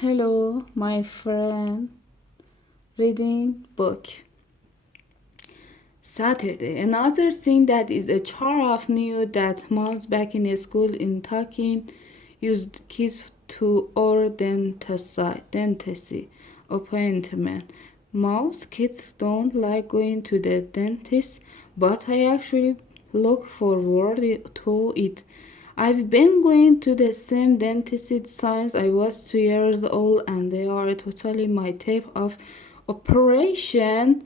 Hello, my friend. Reading book. Saturday. Another thing that is a char of new that moms back in school in Talking used kids to or dentist appointment. Most kids don't like going to the dentist, but I actually look forward to it. I've been going to the same dentist since I was 2 years old, and they are totally my type of operation.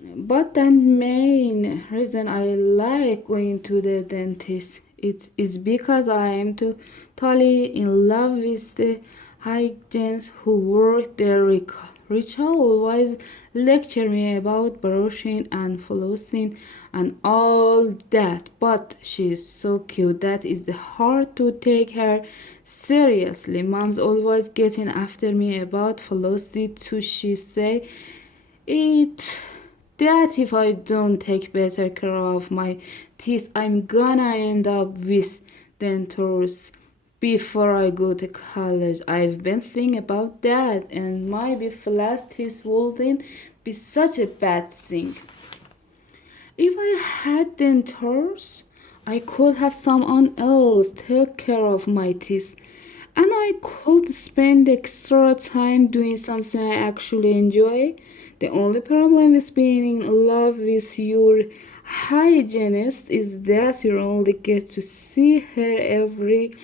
But the main reason I like going to the dentist it is because I am totally in love with the hygienists who work there. Richa always lecture me about brushing and flossing and all that, but she's so cute that it's hard to take her seriously. Mom's always getting after me about flossing too. She say it that if I don't take better care of my teeth, I'm gonna end up with dentures before I go to college. I've been thinking about that, and maybe flat teeth wouldn't be such a bad thing. If I had dentures, I could have someone else take care of my teeth. And I could spend extra time doing something I actually enjoy. The only problem with being in love with your hygienist is that you only get to see her every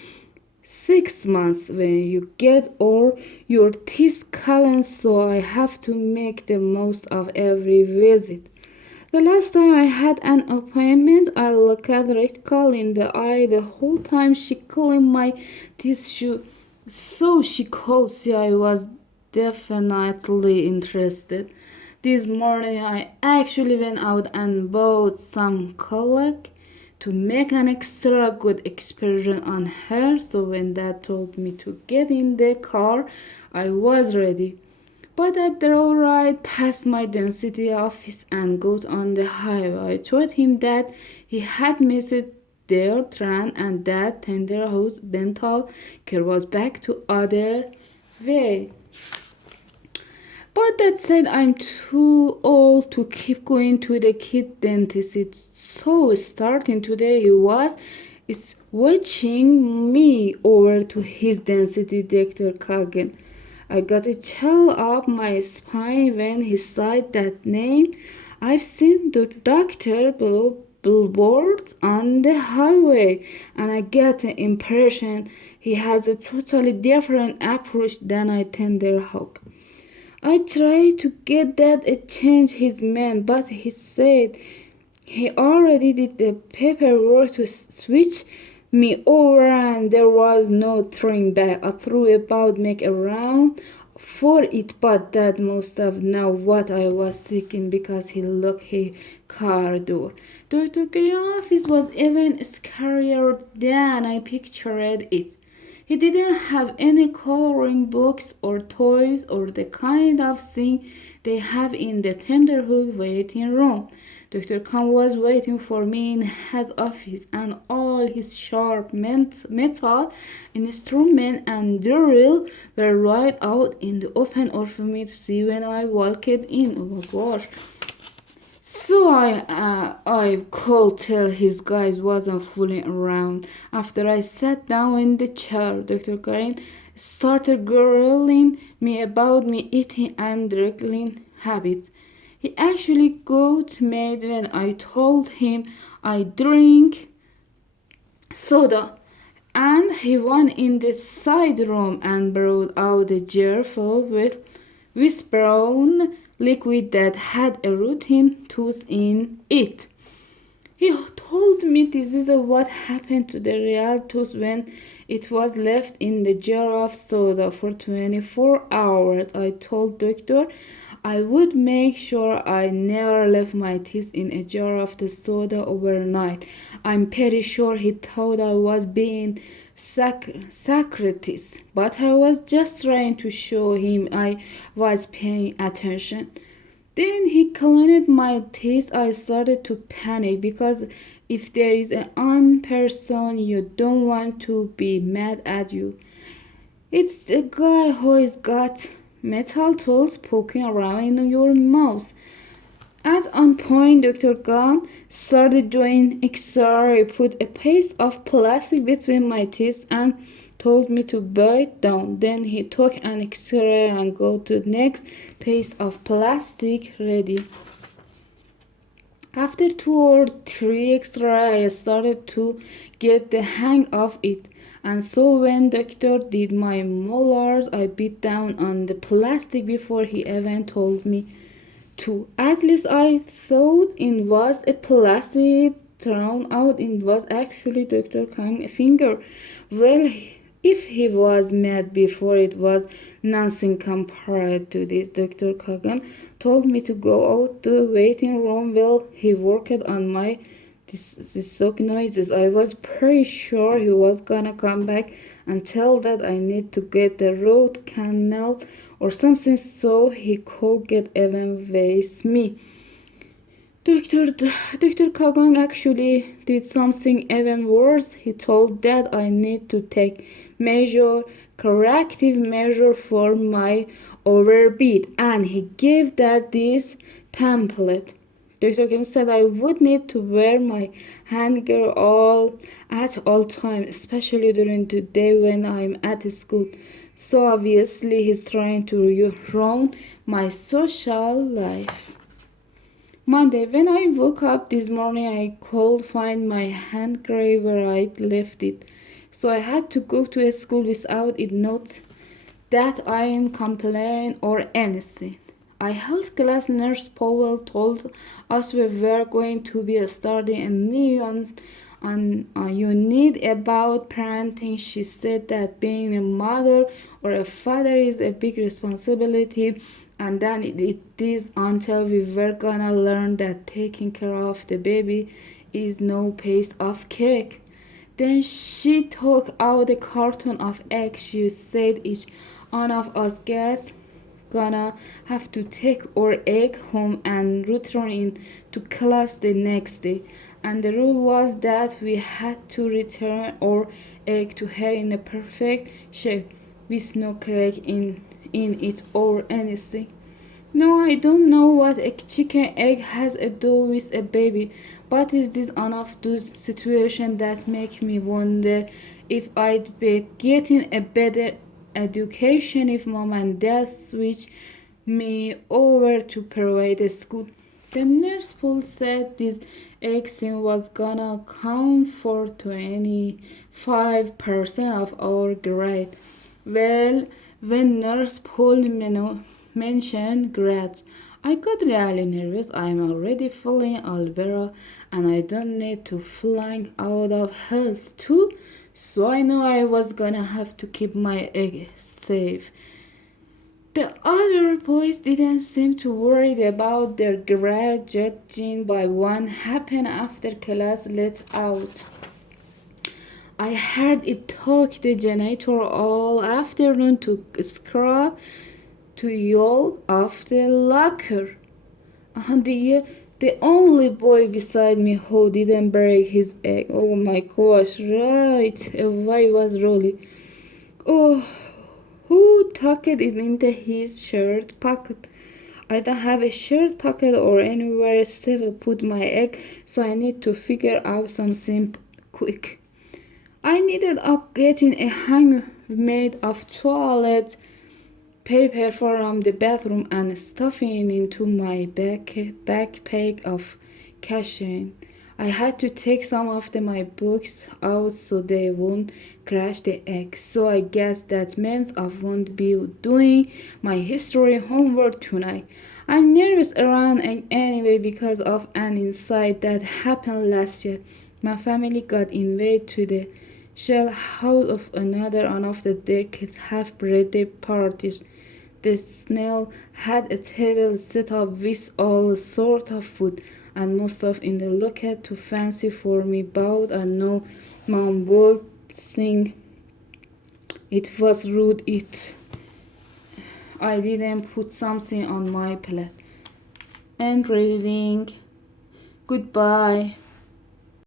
6 months when you get all your teeth cleaned, so I have to make the most of every visit. The last time I had an appointment, I looked at Rachel in the eye the whole time she cleaned my teeth, so she could see I was definitely interested. This morning, I actually went out and bought some colic to make an extra good expression on her. So when Dad told me to get in the car, I was ready. But I drove right past my density office and got on the highway. I told him that he had missed their train and that Tenderhouse dental care was back to other way. But that said, I'm too old to keep going to the kid dentist. So starting today, he was switching me over to his density Dr. Kagan. I got a chill up my spine when he said that name. I've seen the Dr. Billboards on the highway, and I get the impression he has a totally different approach than I tender hook. I tried to get that a change his mind, but he said he already did the paperwork to switch me over and there was no throwing back. I threw about make around for it, but that must have known what I was thinking because he looked his car door. Dr. Green office was even scarier than I pictured it. He didn't have any coloring books or toys or the kind of thing they have in the Tenderhook waiting room. Dr. Khan was waiting for me in his office, and all his sharp metal instruments and drill were right out in the open for me to see when I walked in. Oh my gosh. So I could tell his guys wasn't fooling around. After I sat down in the chair, Dr. Karin started grilling me about me eating and drinking habits. He actually got mad when I told him I drink soda. And he went in the side room and brought out a jar filled with brown liquid that had a rotten tooth in it. He told me this is what happened to the real tooth when it was left in the jar of soda for 24 hours. I told doctor I would make sure I never left my teeth in a jar of the soda overnight. I'm pretty sure he thought I was being Socrates, but I was just trying to show him I was paying attention. Then he cleaned my teeth. I started to panic because if there is an person you don't want to be mad at you, It's the guy who's got metal tools poking around in your mouth. At one point, Dr. Gunn started doing X-ray, put a piece of plastic between my teeth and told me to bite down. Then he took an X-ray and go to the next piece of plastic ready. After 2 or 3 X-rays, I started to get the hang of it. And so when doctor did my molars, I bit down on the plastic before he even told me to. At least I thought it was a plastic thrown out. It was actually Dr. Kang's finger. Well, if he was mad before, it was nothing compared to this. Dr. Kagan told me to go out the waiting room while he worked on my noises. I was pretty sure he was gonna come back and tell that I need to get the root canal or something so he could get even with me. Dr. Kagan actually did something even worse. He told that I need to take corrective measure for my overbid, and he gave that this pamphlet. Dr. Kagan said I would need to wear my handgear at all times, especially during the day when I'm at school. So obviously he's trying to ruin my social life. Monday, when I woke up this morning, I could find my handkerchief where I'd left it. So I had to go to school without it, not that I'm complaining or anything. I health class nurse Powell told us we were going to be starting a new unit about parenting. She said that being a mother or a father is a big responsibility, and then it is until we were gonna learn that taking care of the baby is no piece of cake. Then she took out a carton of eggs. She said each one of us gets gonna have to take our egg home and return it to class the next day. And the rule was that we had to return our egg to her in a perfect shape with no crack in it or anything. No, I don't know what a chicken egg has to do with a baby, but is this one of those situations that make me wonder if I'd be getting a better education if mom and dad switch me over to private school. The nurse pool said this exam was gonna count for 25% of our grade. Well, when nurse pool mentioned grades, I got really nervous. I'm already feeling Albera and I don't need to flying out of health too. So I know I was gonna have to keep my egg safe. The other boys didn't seem too worried about their grade. Judging by what happened after class let out. I heard it took the janitor all afternoon to scrub to yell off the locker. The only boy beside me who didn't break his egg. Oh my gosh, right. Why was Rolly? Oh, who tucked it into his shirt pocket? I don't have a shirt pocket or anywhere safe to put my egg, so I need to figure out something quick. I ended up getting a hanger made of toilet paper from the bathroom and stuffing it into my backpack of cashing. I had to take some of my books out so they won't crash the egg. So I guess that means I won't be doing my history homework tonight. I'm nervous around anyway because of an incident that happened last year. My family got invited to the shell house of another one of their kids' birthday parties. The snail had a table set up with all sorts of food, and most of it looked too fancy for me, but I know mom would think it was rude I didn't put something on my plate. And reading. Goodbye.